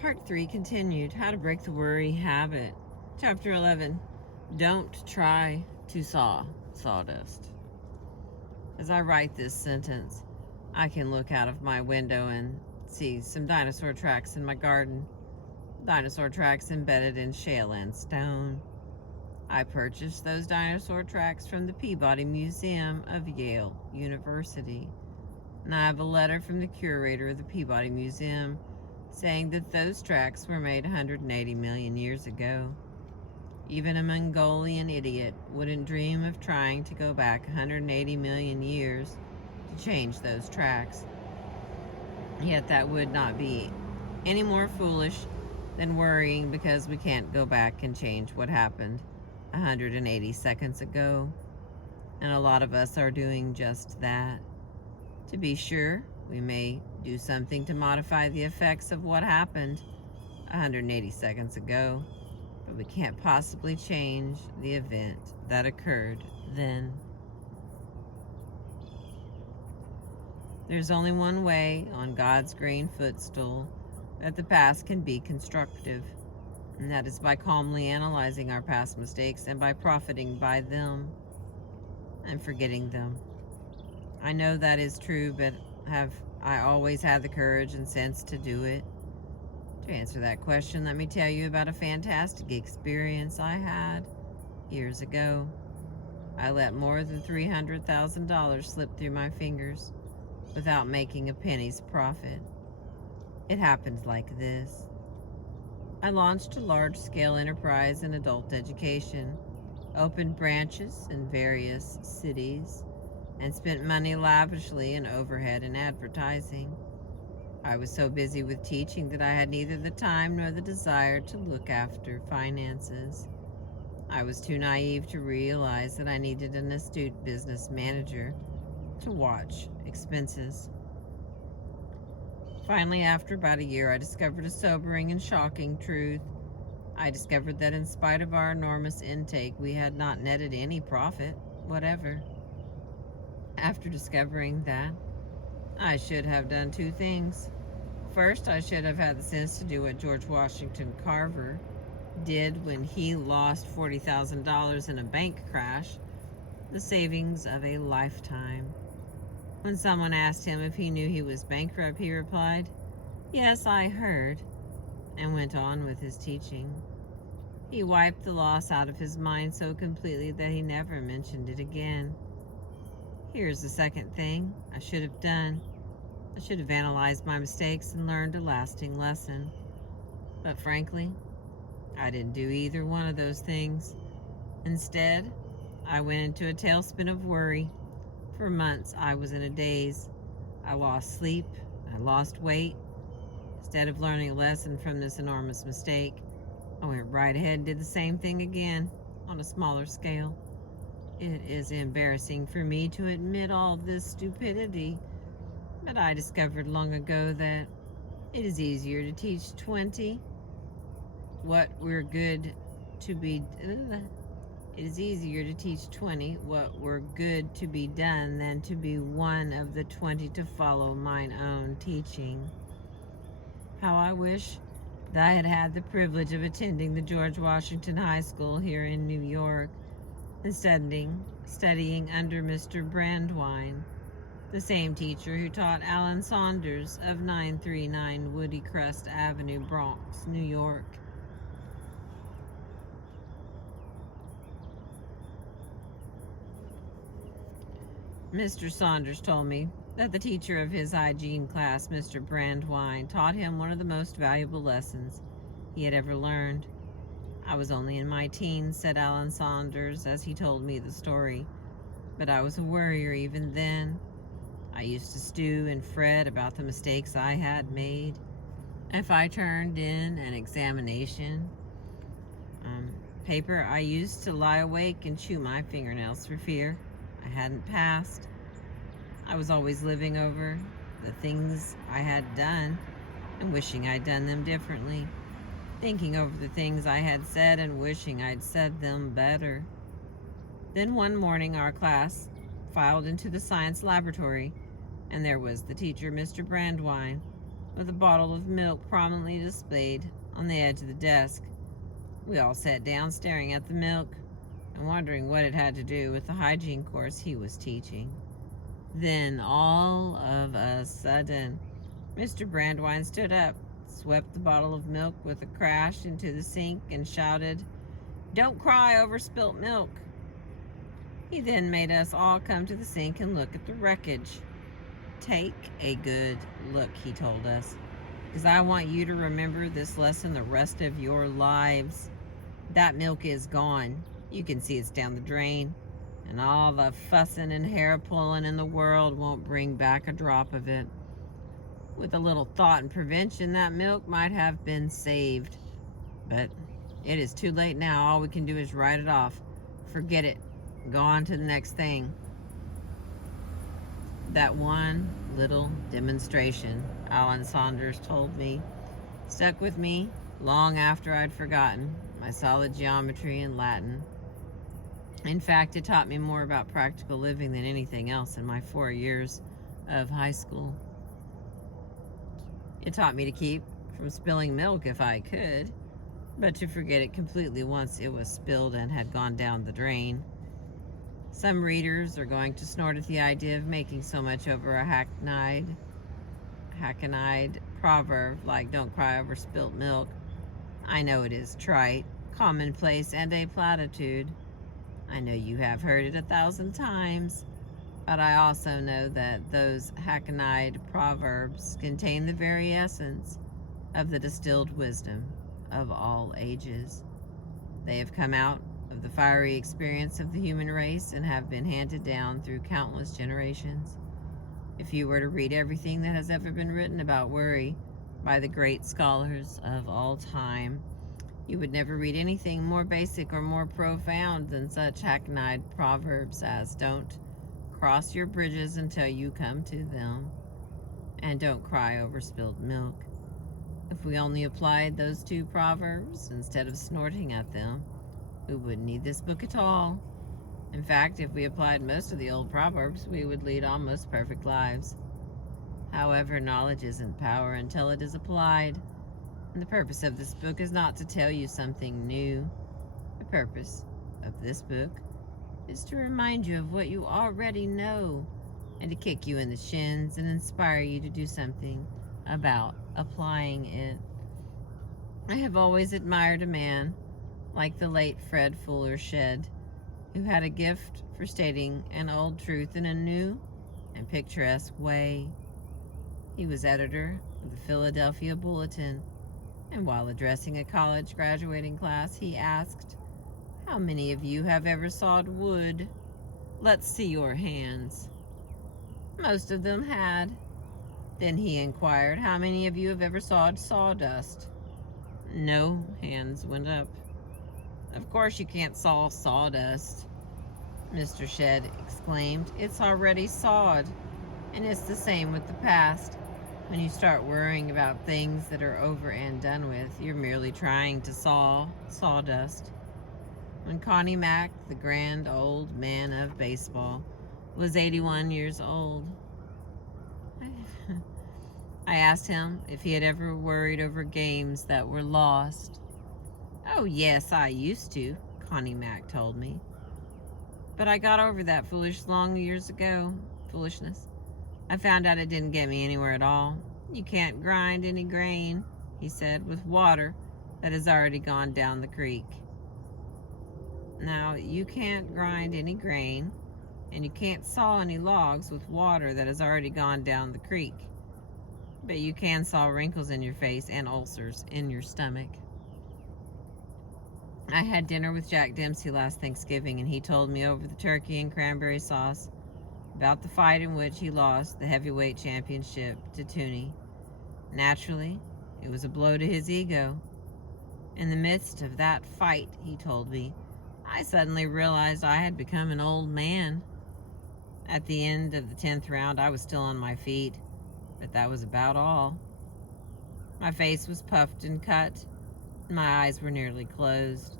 Part 3 continued. How to break the worry habit. Chapter 11. Don't try to saw sawdust. As I write this sentence, I can look out of my window and see some dinosaur tracks in my garden. Dinosaur tracks embedded in shale and stone. I purchased those dinosaur tracks from the Peabody Museum of Yale University. And I have a letter from the curator of the Peabody Museum saying that those tracks were made 180 million years ago. Even a Mongolian idiot wouldn't dream of trying to go back 180 million years to change those tracks. Yet that would not be any more foolish than worrying because we can't go back and change what happened 180 seconds ago. And a lot of us are doing just that. To be sure, we may do something to modify the effects of what happened 180 seconds ago, but we can't possibly change the event that occurred then. There's only one way on God's green footstool that the past can be constructive, and that is by calmly analyzing our past mistakes and by profiting by them and forgetting them. I know that is true, but have I always had the courage and sense to do it? To answer that question, let me tell you about a fantastic experience I had years ago. I let more than $300,000 slip through my fingers without making a penny's profit. It happened like this. I launched a large-scale enterprise in adult education, opened branches in various cities, and spent money lavishly in overhead and advertising. I was so busy with teaching that I had neither the time nor the desire to look after finances. I was too naive to realize that I needed an astute business manager to watch expenses. Finally, after about a year, I discovered a sobering and shocking truth. I discovered that in spite of our enormous intake, we had not netted any profit whatever. After discovering that, I should have done two things. First, I should have had the sense to do what George Washington Carver did when he lost $40,000 in a bank crash, the savings of a lifetime. When someone asked him if he knew he was bankrupt, he replied, "Yes, I heard," and went on with his teaching. He wiped the loss out of his mind so completely that he never mentioned it again. Here's the second thing I should have done. I should have analyzed my mistakes and learned a lasting lesson. But frankly, I didn't do either one of those things. Instead, I went into a tailspin of worry. For months, I was in a daze. I lost sleep. I lost weight. Instead of learning a lesson from this enormous mistake, I went right ahead and did the same thing again on a smaller scale. It is embarrassing for me to admit all this stupidity, but I discovered long ago that it is easier to teach 20 what we're good to be. It is easier to teach 20 what were good to be done than to be one of the 20 to follow mine own teaching. How I wish that I had had the privilege of attending the George Washington High School here in New York and studying under Mr. Brandwine, the same teacher who taught Alan Saunders of 939 Woody Crest Avenue, Bronx, New York. Mr. Saunders told me that the teacher of his hygiene class, Mr. Brandwine, taught him one of the most valuable lessons he had ever learned. I was only in my teens, said Alan Saunders as he told me the story, but I was a worrier even then. I used to stew and fret about the mistakes I had made. If I turned in an examination paper, I used to lie awake and chew my fingernails for fear I hadn't passed. I was always living over the things I had done and wishing I'd done them differently, thinking over the things I had said and wishing I'd said them better. Then one morning our class filed into the science laboratory, and there was the teacher, Mr. Brandwine. with a bottle of milk prominently displayed on the edge of the desk. We all sat down staring at the milk and wondering what it had to do with the hygiene course he was teaching. Then, all of a sudden, Mr. Brandwine stood up, swept the bottle of milk with a crash into the sink, and shouted, "Don't cry over spilt milk." He then made us all come to the sink and look at the wreckage. "Take a good look," he told us, "because I want you to remember this lesson the rest of your lives. That milk is gone. You can see it's down the drain, and all the fussing and hair pulling in the world won't bring back a drop of it. With a little thought and prevention, that milk might have been saved. But it is too late now. All we can do is write it off. Forget it. Go on to the next thing." That one little demonstration, Alan Saunders told me, stuck with me long after I'd forgotten my solid geometry and Latin. In fact, it taught me more about practical living than anything else in my 4 years of high school. It taught me to keep from spilling milk if I could, but to forget it completely once it was spilled and had gone down the drain. Some readers are going to snort at the idea of making so much over a hackneyed proverb like "don't cry over spilt milk." I know it is trite, commonplace, and a platitude. I know you have heard it 1,000 times, but I also know that those hackneyed proverbs contain the very essence of the distilled wisdom of all ages. They have come out of the fiery experience of the human race and have been handed down through countless generations. If you were to read everything that has ever been written about worry by the great scholars of all time, you would never read anything more basic or more profound than such hackneyed proverbs as "don't cross your bridges until you come to them," and "don't cry over spilled milk." If we only applied those two proverbs instead of snorting at them, we wouldn't need this book at all. In fact, if we applied most of the old proverbs, we would lead almost perfect lives. However, knowledge isn't power until it is applied. And the purpose of this book is not to tell you something new. The purpose of this book is to remind you of what you already know and to kick you in the shins and inspire you to do something about applying it. I have always admired a man like the late Fred Fuller Shedd, who had a gift for stating an old truth in a new and picturesque way. He was editor of the Philadelphia Bulletin, and while addressing a college graduating class, he asked, "How many of you have ever sawed wood? Let's see your hands." Most of them had. Then he inquired, "How many of you have ever sawed sawdust?" No hands went up. "Of course you can't saw sawdust," Mr. Shedd exclaimed. "It's already sawed, and it's the same with the past. When you start worrying about things that are over and done with, you're merely trying to saw sawdust." When Connie Mack, the grand old man of baseball, was 81 years old, I asked him if he had ever worried over games that were lost. "Oh, yes, I used to," Connie Mack told me. "But I got over that foolishness. I found out it didn't get me anywhere at all. You can't grind any grain," he said, "with water that has already gone down the creek." Now, you can't grind any grain, and you can't saw any logs with water that has already gone down the creek. But you can saw wrinkles in your face and ulcers in your stomach. I had dinner with Jack Dempsey last Thanksgiving, and he told me over the turkey and cranberry sauce about the fight in which he lost the heavyweight championship to Tooney. Naturally, it was a blow to his ego. In the midst of that fight, he told me, I suddenly realized I had become an old man. At the end of the 10th round, I was still on my feet, but that was about all. My face was puffed and cut, and my eyes were nearly closed.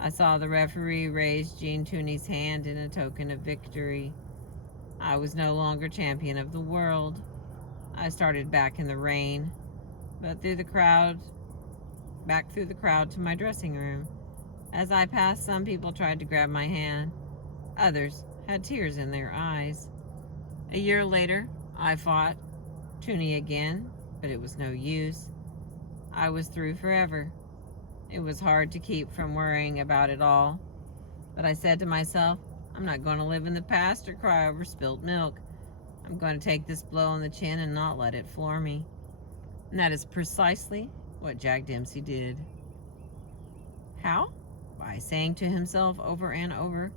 I saw the referee raise Gene Tooney's hand in a token of victory. I was no longer champion of the world. I started back in the rain, but back through the crowd to my dressing room. As I passed, some people tried to grab my hand. Others had tears in their eyes. A year later, I fought Toonie again, but it was no use. I was through forever. It was hard to keep from worrying about it all, but I said to myself, I'm not going to live in the past or cry over spilt milk. I'm going to take this blow on the chin and not let it floor me. And that is precisely what Jack Dempsey did. How? By saying to himself over and over,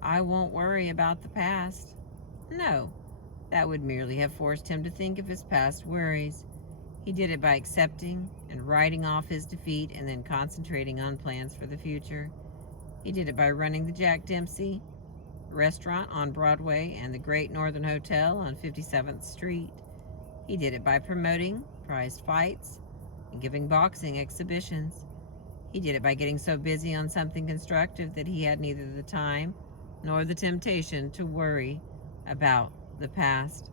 I won't worry about the past. No, that would merely have forced him to think of his past worries. He did it by accepting and writing off his defeat and then concentrating on plans for the future. He did it by running the Jack Dempsey restaurant on Broadway and the Great Northern Hotel on 57th Street. He did it by promoting prized fights and giving boxing exhibitions. He did it by getting so busy on something constructive that he had neither the time nor the temptation to worry about the past.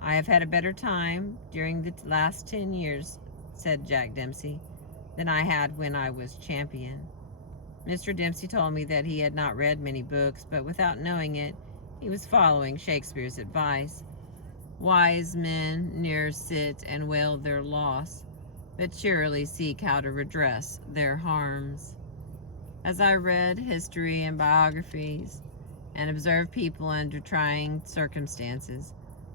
I have had a better time during the last 10 years, said Jack Dempsey, than I had when I was champion. Mr. Dempsey told me that he had not read many books, but without knowing it, he was following Shakespeare's advice. Wise men ne'er sit and wail their loss, but cheerily seek how to redress their harms. As I read history and biographies and observed people under trying circumstances,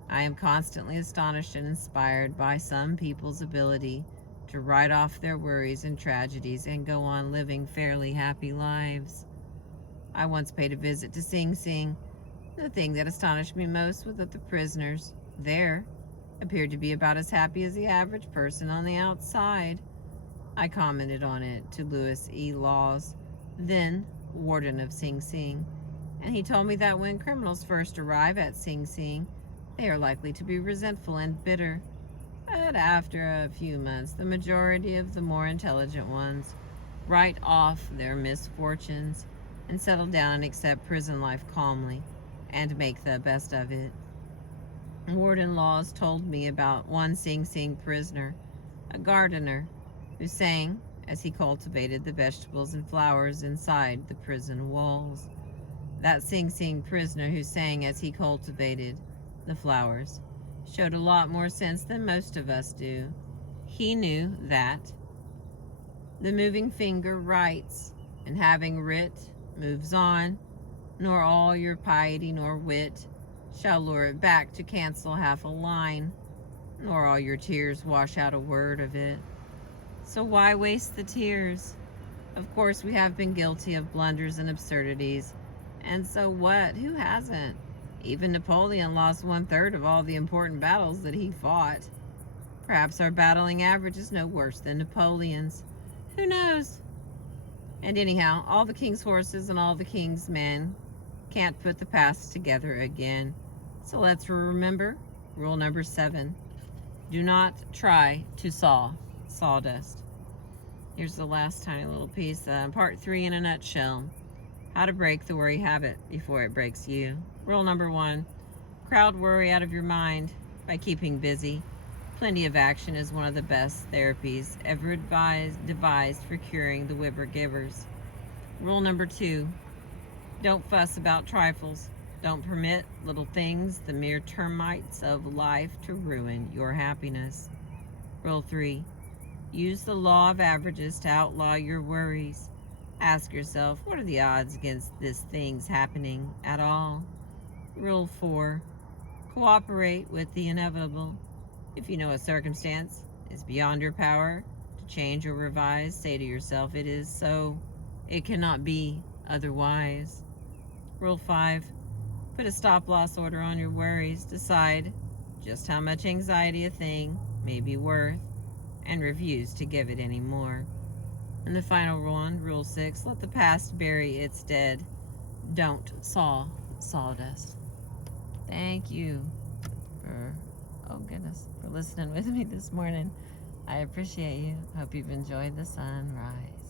I am constantly astonished and inspired by some people's ability to write off their worries and tragedies and go on living fairly happy lives. I once paid a visit to Sing Sing. The thing that astonished me most was that the prisoners there appeared to be about as happy as the average person on the outside. I commented on it to Louis E. Laws, then warden of Sing Sing, and he told me that when criminals first arrive at Sing Sing, they are likely to be resentful and bitter. But after a few months, the majority of the more intelligent ones write off their misfortunes and settle down and accept prison life calmly and make the best of it. Warden Laws told me about one Sing Sing prisoner, a gardener, who sang as he cultivated the vegetables and flowers inside the prison walls. That Sing Sing prisoner who sang as he cultivated the flowers showed a lot more sense than most of us do. He knew that the moving finger writes, and having writ, moves on, nor all your piety nor wit shall lure it back to cancel half a line, nor all your tears wash out a word of it. So why waste the tears? Of course we have been guilty of blunders and absurdities, and so what? Who hasn't? Even Napoleon lost 1/3 of all the important battles that he fought. Perhaps our battling average is no worse than Napoleon's. Who knows? And anyhow, all the king's horses and all the king's men can't put the past together again. So let's remember rule number 7. Do not try to saw sawdust. Here's the last tiny little piece. Part 3 in a nutshell. How to break the worry habit before it breaks you. Rule number 1. Crowd worry out of your mind by keeping busy. Plenty of action is one of the best therapies ever devised for curing the whipper-gibbers. Rule number 2. Don't fuss about trifles. Don't permit little things, the mere termites of life, to ruin your happiness. Rule 3. Use the law of averages to outlaw your worries. Ask yourself, what are the odds against this thing's happening at all? Rule 4. Cooperate with the inevitable. If you know a circumstance is beyond your power to change or revise, say to yourself, it is so. It cannot be otherwise. Rule 5. Put a stop-loss order on your worries. Decide just how much anxiety a thing may be worth and refuse to give it any more. And the final one, Rule 6, let the past bury its dead. Don't saw sawdust. Thank you for, for listening with me this morning. I appreciate you. Hope you've enjoyed the sunrise.